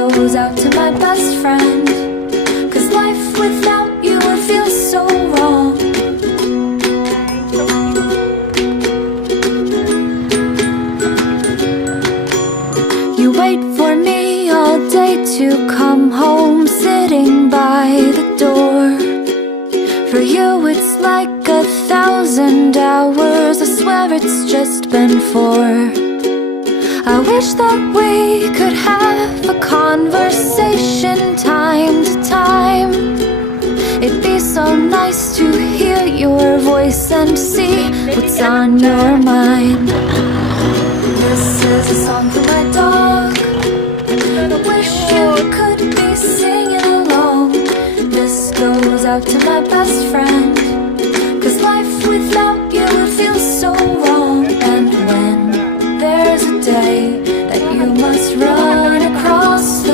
Goes out to my best friend, 'cause life without you would feel so wrong. You wait for me all day to come home, sitting by the door. For you it's like 1,000 hours, I swear it's just been 4. I wish that we could have a conversation time to time. It'd be so nice to hear your voice and see what's on your mind. This is a song for my dog. I wish you could be singing along. This goes out to my best